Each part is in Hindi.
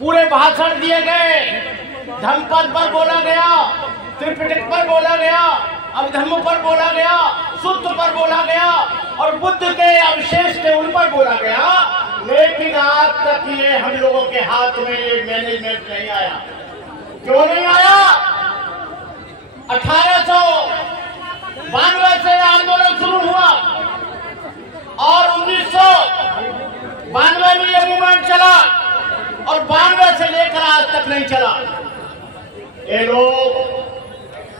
पूरे भाषण दिए गए, धम्मपद पर बोला गया, त्रिपिटक पर बोला गया, अभिधम्म पर बोला गया, सुत्त पर बोला गया और बुद्ध के अवशेष थे उन पर बोला गया। लेकिन आज तक ये हम लोगों के हाथ में ये मैनेजमेंट नहीं आया। क्यों नहीं आया? 1892 से आंदोलन शुरू हुआ और 1992 में ये मूवमेंट चला और 92 से लेकर आज तक नहीं चला। ये लोग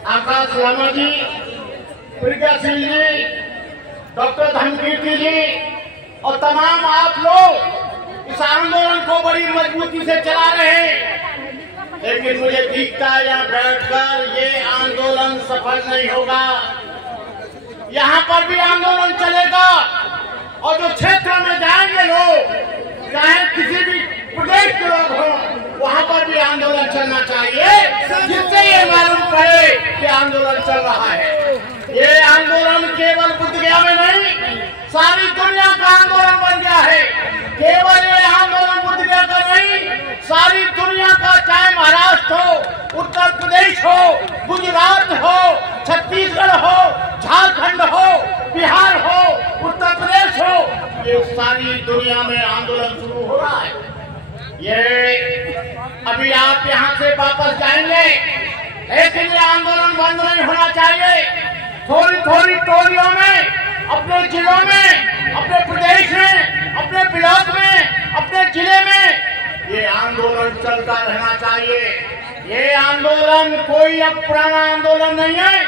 आकाश लामा जी, प्रज्ञाशील जी, डॉक्टर धनकीर्ति जी और तमाम आप लोग इस आंदोलन को बड़ी मजबूती से चला रहे हैं। लेकिन मुझे दिखता है यहाँ बैठकर ये आंदोलन सफल नहीं होगा। यहाँ पर भी आंदोलन चलेगा और जो क्षेत्र में जाएंगे लोग, चाहे किसी भी प्रदेश के लोग हों, वहाँ पर भी आंदोलन चलना चाहिए, जिससे ये मालूम पड़े कि आंदोलन चल रहा है। ये आंदोलन केवल बुद्धगया में नहीं, सारी दुनिया का आंदोलन बन गया है। केवल ये आंदोलन बुद्धगया का नहीं, सारी दुनिया का, चाहे महाराष्ट्र हो, उत्तर प्रदेश हो, गुजरात हो, छत्तीसगढ़ हो, झारखंड हो, बिहार हो, उत्तर प्रदेश हो, ये सारी दुनिया में आंदोलन शुरू हो रहा है। ये अभी आप यहाँ से वापस जाएंगे, लेकिन ये आंदोलन बंद नहीं होना चाहिए। थोड़ी थोड़ी टोलियों में, अपने जिलों में, अपने प्रदेश में, अपने ब्लॉक में, अपने जिले में ये आंदोलन चलता रहना चाहिए। ये आंदोलन कोई अब पुराना आंदोलन नहीं है।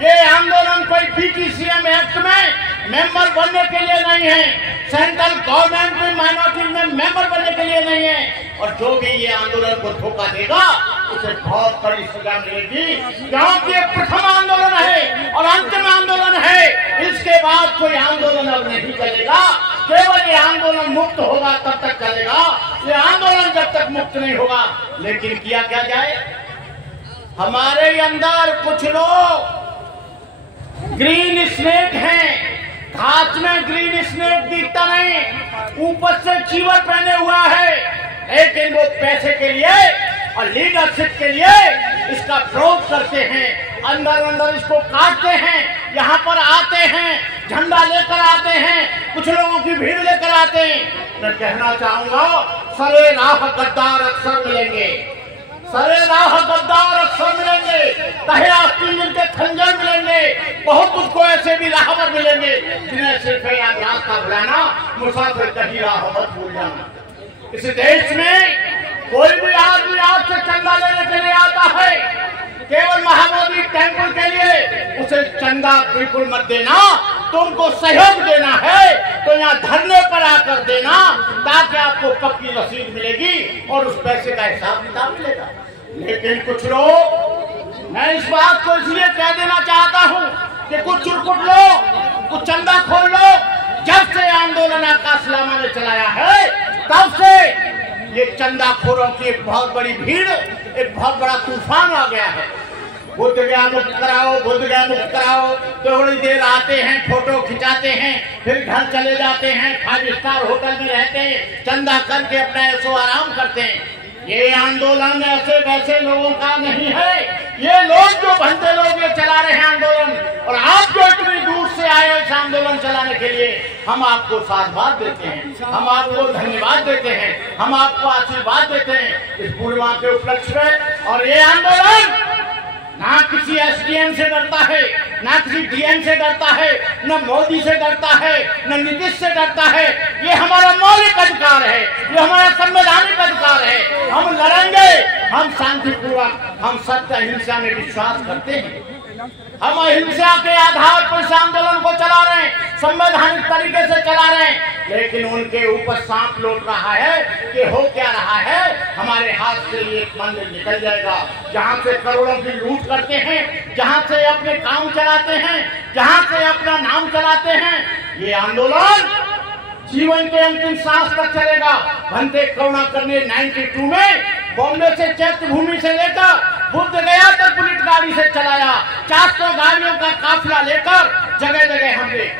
ये आंदोलन कोई BTCM एक्ट में मेंबर बनने के लिए नहीं है, सेंट्रल गवर्नमेंट में माइनॉरिटी में मेंबर बनने के लिए नहीं है। और जो भी ये आंदोलन को धोखा देगा उसे बहुत बड़ी सजा मिलेगी, क्योंकि ये प्रथम आंदोलन है और अंतिम आंदोलन है। इसके बाद कोई आंदोलन अब नहीं चलेगा। केवल ये आंदोलन मुक्त होगा तब तक चलेगा। ये आंदोलन जब तक मुक्त नहीं होगा। लेकिन किया क्या जाए? हमारे अंदर कुछ लोग ग्रीन स्नेक हैं, घास में ग्रीन स्नेक दिखता नहीं, ऊपर से चीवर पहने हुआ है, लेकिन वो पैसे के लिए और लीडरशिप के लिए इसका विरोध करते हैं। अंदर अंदर इसको काटते हैं, यहाँ पर आते हैं, झंडा लेकर आते हैं, कुछ लोगों की भीड़ लेकर आते हैं। मैं कहना चाहूंगा, सरे राह गद्दार अक्सर मिलेंगे, सरे राह गद्दार अक्सर मिलेंगे, तहे आस्तीन के खंजर मिलेंगे, बहुत उसको ऐसे भी राहबर मिलेंगे जिन्हें सिर्फ याद रास्ता बुलाना, मुसाफिर कहीं राह मत भूल जाना। इस देश में कोई भी आदमी आपसे चंदा लेने के लिए आता है, केवल महाबोधि टेम्पल के लिए, उसे चंदा बिल्कुल मत देना। तुमको सहयोग देना है तो यहाँ धरने पर आकर देना, ताकि आपको कब की रसीद मिलेगी और उस पैसे का हिसाब किताब मिलेगा। लेकिन कुछ लोग, मैं इस बात को इसलिए कह देना चाहता हूँ कि कुछ चुरकुट लोग, कुछ चंदा खोल लोग, जब से आंदोलन आकाश लामा ने चलाया है तब से ये चंदाखोरों की एक बहुत बड़ी भीड़, एक बहुत बड़ा तूफान आ गया है। बुद्ध गया मुक्त कराओ, बुद्ध गया मुक्त कराओ, थोड़ी देर आते हैं, फोटो खिंचाते हैं, फिर घर चले जाते हैं, 5 स्टार होटल में रहते हैं, चंदा करके अपना ऐशो आराम करते हैं। ये आंदोलन ऐसे वैसे लोगों का नहीं है। ये लोग जो भंते लोग ये चला रहे हैं आंदोलन, और आप जो इतनी दूर से आए इस आंदोलन चलाने के लिए, हम आपको साधुवाद देते हैं, हम आपको धन्यवाद देते हैं, हम आपको आशीर्वाद देते हैं इस पूर्णिमा के उपलक्ष्य में। और ये आंदोलन ना किसी SDM से डरता है, ना किसी DM से डरता है, न मोदी से डरता है, न नीतीश से डरता है। ये हमारा मौलिक अधिकार है, ये हमारा संवैधानिक अधिकार है। हम लड़ेंगे, हम शांतिपूर्वक, हम सत्य अहिंसा में विश्वास करते हैं। हम अहिंसा के आधार पर इस आंदोलन को चला रहे हैं, संवैधानिक तरीके से चला रहे हैं। लेकिन उनके ऊपर सांप लौट रहा है कि हो क्या रहा है, हमारे हाथ से एक मंदिर निकल जाएगा, जहां से करोड़ों की लूट करते हैं, जहां से अपने काम चलाते हैं, जहां से अपना नाम चलाते हैं। ये आंदोलन जीवन के अंतिम सांस तक चलेगा। भंते करुणा करने 92 में बॉम्बे से चैत्यभूमि से लेकर बुद्ध गया तक बुलेट गाड़ी से चलाया, 400 गाड़ियों का काफिला लेकर जगह जगह हमने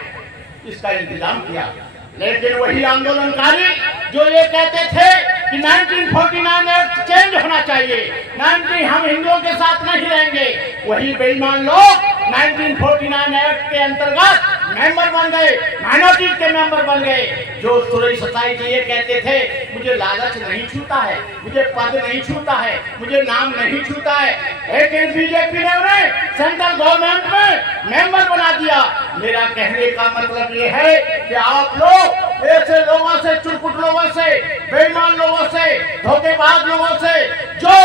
इसका इंतजाम किया। लेकिन वही आंदोलनकारी जो ये कहते थे कि 1949 एक्ट चेंज होना चाहिए, 19 हम हिंदुओं के साथ नहीं रहेंगे। वही बेईमान लोग 1949 एक्ट के अंतर्गत मेंबर बन गए, माइनॉरिटी के मेंबर बन गए। जो सुरई सताई जी ये कहते थे मुझे लालच नहीं छूता है, मुझे पद नहीं छूता है, मुझे नाम नहीं छूता है, लेकिन बीजेपी ने उन्हें सेंट्रल गवर्नमेंट में मेंबर बना दिया। मेरा कहने का मतलब ये है कि आप लोग ऐसे लोगों से, चुरकुट लोगों से, बेईमान लोगों से, धोखेबाज लोगों से जो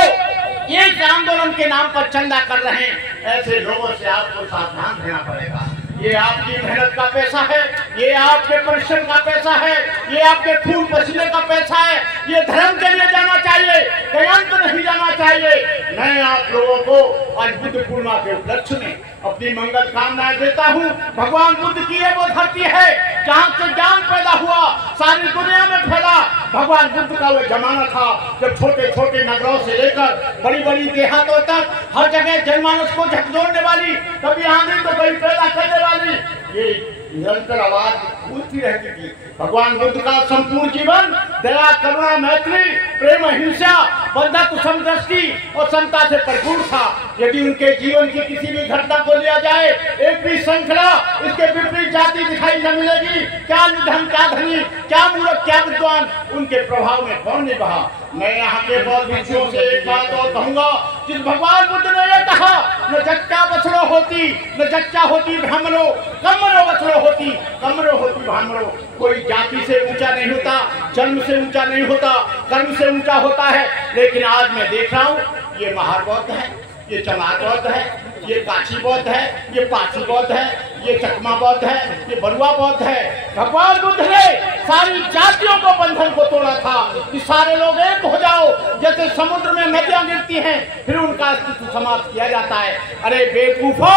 एक आंदोलन के नाम पर चंदा कर रहे हैं, ऐसे लोगों से आपको सावधान रहना पड़ेगा। ये आपकी मेहनत का पैसा है, ये आपके परिश्रम का पैसा है, ये आपके खून पसीने का पैसा है। ये धर्म के लिए जाना चाहिए, कयंत नहीं जाना चाहिए। मैं आप लोगों को आज बुद्ध पूर्णिमा के उपलक्ष्य में अपनी मंगल कामनाएं देता हूँ। भगवान बुद्ध की ये वो धरती है जहाँ से ज्ञान पैदा हुआ, सारी दुनिया में फैला। भगवान बुद्ध का वो जमाना था जब छोटे छोटे नगरों से लेकर बड़ी बड़ी देहातों तक हर जगह जनमानस को झकझोरने वाली, कभी आंधी तो कभी पैदा करने वाली ये निरंतर आवाज गूंजती रहती थी। भगवान बुद्ध का संपूर्ण जीवन दया, करुणा, मैत्री, प्रेम, हिंसा, बंधुत्व, समदृष्टि और समता से भरपूर था। यदि उनके जीवन की किसी भी घटना को लिया जाए, एक भी श्रृंखला इसके विपरीत जाति दिखाई न मिलेगी। क्या निधन, क्या धनी, क्या मूर्ख, क्या विद्वान, उनके प्रभाव में कौन नहीं बहा। मैं यहाँ के बौद्ध भिक्षुओं से एक बात और कहूंगा, जिस भगवान बुद्ध ने यह कहा, न जच्चा बछड़ो होती, न जच्चा होती ब्राह्मणो, कमरो बछड़ो होती, कमरो होती ब्राह्मणो। कोई जाति से ऊंचा नहीं होता, जन्म से ऊंचा नहीं होता, कर्म से ऊंचा होता है। लेकिन आज मैं देख रहा हूँ ये महार बौद्ध है, ये चमार बौद्ध है, ये काशी बौद्ध है, ये पासी बौद्ध है, ये चकमा बौद्ध है, ये बरुआ बौद्ध है। भगवान बुद्ध ने सारी जातियों को बंधन को तोड़ा था कि सारे लोग एक हो जाओ। जैसे समुद्र में नदियां गिरती हैं फिर उनका अस्तित्व समाप्त किया जाता है। अरे बेवकूफो,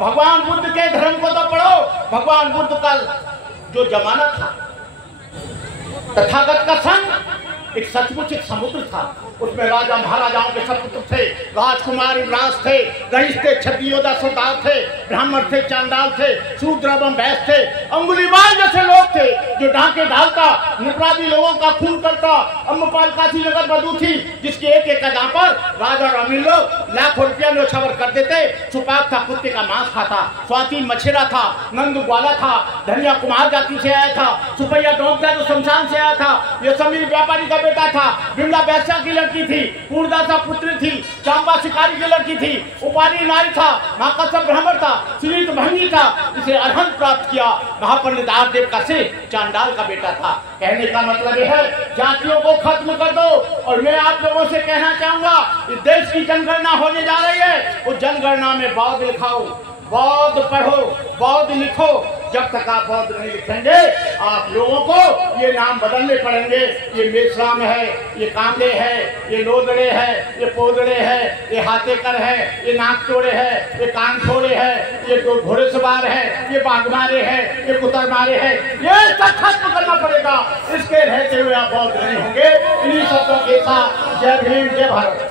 भगवान बुद्ध के धर्म को तो पढ़ो। भगवान बुद्ध का जो जमाना था, तथागत का संग एक सचमुच एक समुद्र था। उसमें राजा महाराजाओं के सपुत्र थे, राजकुमार युवराज थे, रईस थे, क्षत्रिय योद्धा सरदार थे, ब्राह्मण थे, चांडाल थे, शूद्र एवं बैस थे, अंगुलीमाल जैसे लोग थे जो डाके डालता, निपराधी लोगों का खून करता। अम्बपाल काशी नगर बधू थी जिसके एक एक अदा पर राजा और अमीर लोग लाखों रुपया न्योछावर कर देते। सुपाक था, कुत्ते का मांस खाता। स्वाति मछेरा था, नंद ग्वाला था, धनिया कुमार जाति से आया था, सुपैया डोंगता जो शमशान से आया था, ये समीर व्यापारी का बेटा था, बिमला बैस्या की लड़की थी, पूर्णदासा पुत्री थी, चांबा शिकारी की लड़की थी, उपाली नारी था, महाकश्यप ब्राह्मण था, श्रीत भंगी था। इसे अरहंत प्राप्त किया महापंडित आर्यदेव का से चांडाल का बेटा था। कहने का मतलब यह है जातियों को खत्म कर दो। और मैं आप लोगों से कहना चाहूंगा, इस देश की जनगणना होने जा रही है, उस जनगणना में बौद्ध लिखाओ, बौद्ध पढ़ो, बौद्ध लिखो। जब तक आप बौद्ध नहीं लिखेंगे आप लोगों को ये नाम बदलने पड़ेंगे। ये मेषराम है, ये कामले है, ये लोदड़े है, ये पोदड़े है, ये हाथेकर है, ये नाक तोड़े है, ये कान छोड़े है, ये घोड़े सवार है, ये बाघ मारे है, ये कुतर मारे है। ये सब खत्म करना पड़ेगा। इसके रहते हुए आप बौद्ध नहीं होंगे। इन्हीं शब्दों के साथ जय भीम, जय भारत।